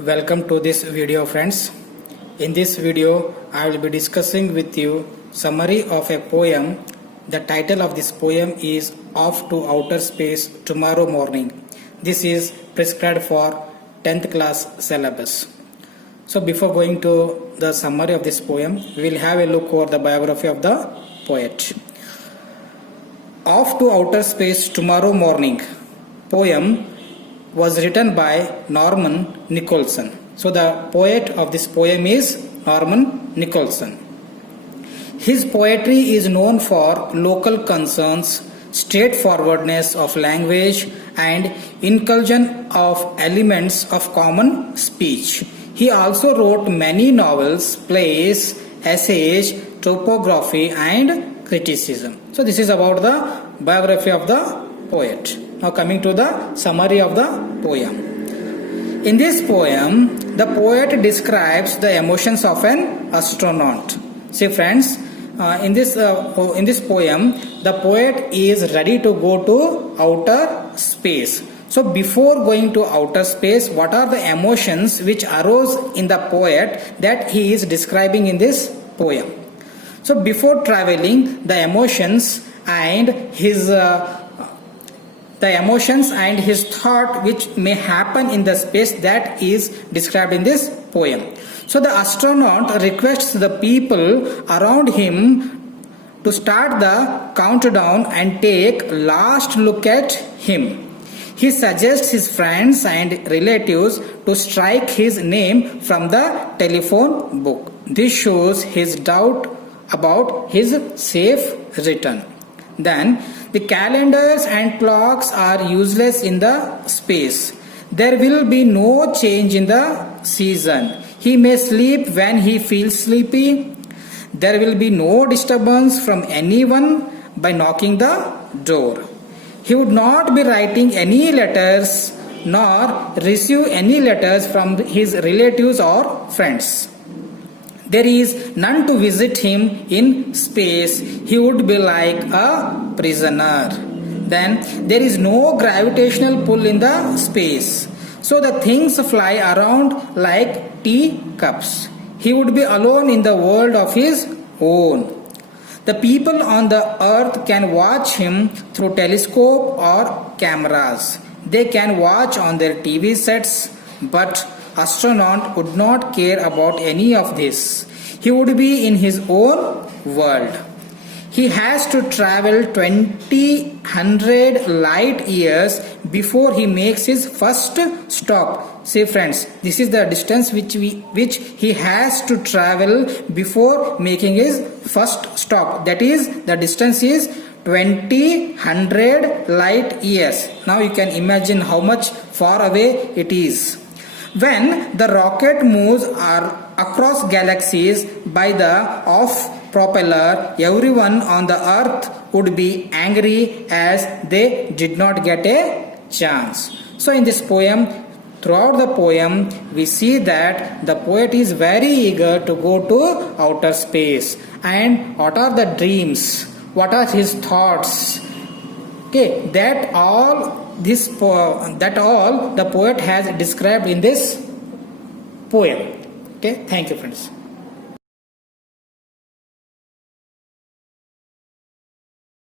Welcome to this video, friends. In this video I will be discussing with you summary of a poem. The title of this poem is Off to Outer Space Tomorrow Morning. This is prescribed for 10th class syllabus. So before going to the summary of this poem, we will have a look over the biography of the poet. Off to Outer Space Tomorrow Morning poem was written by Norman Nicholson. So the poet of this poem is Norman Nicholson. His poetry is known for local concerns, straightforwardness of language, and inclusion of elements of common speech. He also wrote many novels, plays, essays, topography, and criticism. So this is about the biography of the poet. Now coming to the summary of the poem. In this poem, the poet describes the emotions of an astronaut. See friends, in this poem, the poet is ready to go to outer space. So before going to outer space, what are the emotions which arose in the poet that he is describing in this poem? So before traveling, the emotions and his thought which may happen in the space that is described in this poem. So the astronaut requests the people around him to start the countdown and take last look at him. He suggests his friends and relatives to strike his name from the telephone book. This shows his doubt about his safe return. Then the calendars and clocks are useless in the space. There will be no change in the season. He may sleep when he feels sleepy. There will be no disturbance from anyone by knocking the door. He would not be writing any letters nor receive any letters from his relatives or friends. There is none to visit him in space. He would be like a prisoner. Then there is no gravitational pull in the space. So the things fly around like teacups. He would be alone in the world of his own. The people on the earth can watch him through telescope or cameras. They can watch on their TV sets, but astronaut would not care about any of this. He would be in his own world. He has to travel 2,000 light years before he makes his first stop. See friends, this is the distance which he has to travel before making his first stop. That is, the distance is 2,000 light years. Now you can imagine how much far away it is. When the rocket moves across galaxies by the off propeller, everyone on the earth would be angry as they did not get a chance. So in this poem, throughout the poem, we see that the poet is very eager to go to outer space. And what are the dreams? What are his thoughts? Okay, that all the poet has described in this poem. Okay, thank you friends.